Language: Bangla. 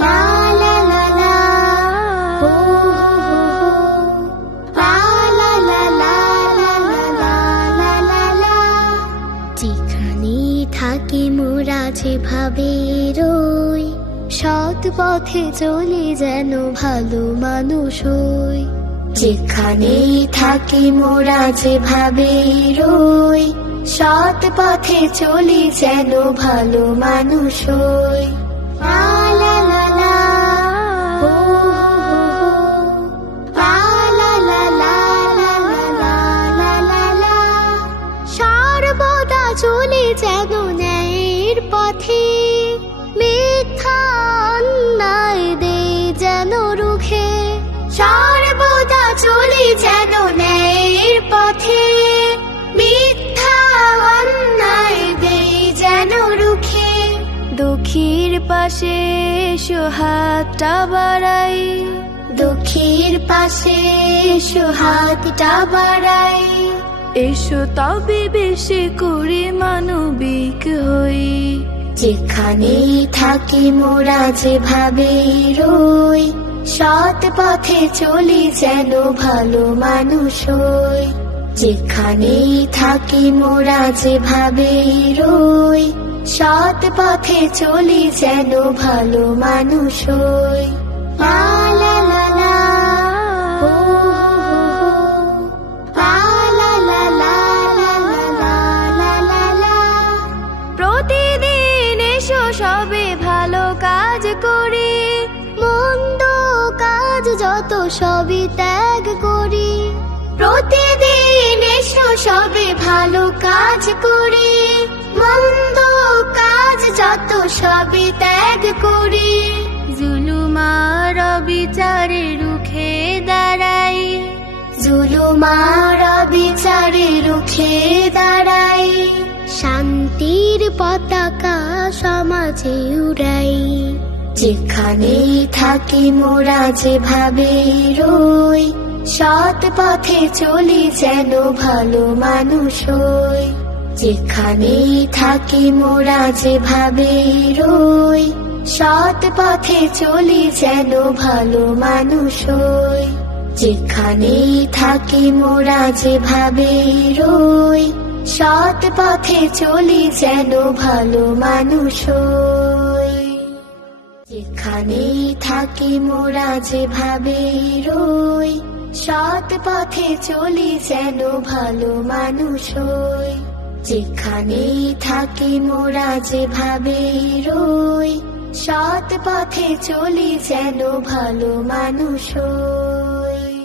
লা লা লা লা, হো লা লা লা লা লা লা লা লা লা। যেখানে থাকি মোরা যেভাবে রই, সৎ পথে চলে যেন ভালো মানুষ হই। যেখানে থাকি মোরা যেভাবে রই, সৎ পথে চলি যেন ভালো মানুষ হই। লা লা লা লা, হো লা লা লা লা লা লা লা লা লা। সর্বদা চলি যেন ন্যায়ের পথে, মিথ্যা অন্যায় দেই যেন রুখে। সর্বদা চলি যেন ন্যায়ের পথে, মিথ্যা অন্যায় দেই যেন রুখে। দুঃখীর পাশে এসো হাতটা বাড়াই, দুঃখীর পাশে এসো হাতটা বাড়াই। এসো তবে বেশি করে মানবিক হই। যেখানে থাকি মোরা যেভাবে রই, সৎ পথে চলি যেন ভালো মানুষ হই। যেখানে থাকি মোরা যেভাবে রই, সৎ পথে চলি যেন ভালো মানুষ হই। লা লা লা লা, হো লা লা লা লা লা লা লা লা লা। প্রতিদিন এসো সবে ভালো কাজ করি, মন্দ কাজ যত সবই ত্যাগ করি। প্রতিদিন এসো সবে ভালো কাজ করি, মন্দ কাজ যত সবই ত্যাগ করি। জুলুম আর অবিচারে রুখে দাঁড়াই, জুলুম আর অবিচারে রুখে দাঁড়াই। শান্তির পতাকা সমাজে উড়াই। যেখানে থাকি মোরা যেভাবে রই, সৎ পথে চলি যেন ভালো মানুষ হই। যেখানে থাকি মোরা যেভাবে রই, সৎ পথে চলি যেন ভালো মানুষ হই। যেখানে থাকি মোরা যেভাবে রই, সৎ পথে চলি যেন ভালো মানুষ হই। যেখানে থাকি মোরা যেভাবে রই, সৎ পথে চলি যেন ভালো মানুষ হই। যেখানে থাকি মোরা যেভাবে রই, সৎ পথে চলি যেন ভালো মানুষ হই।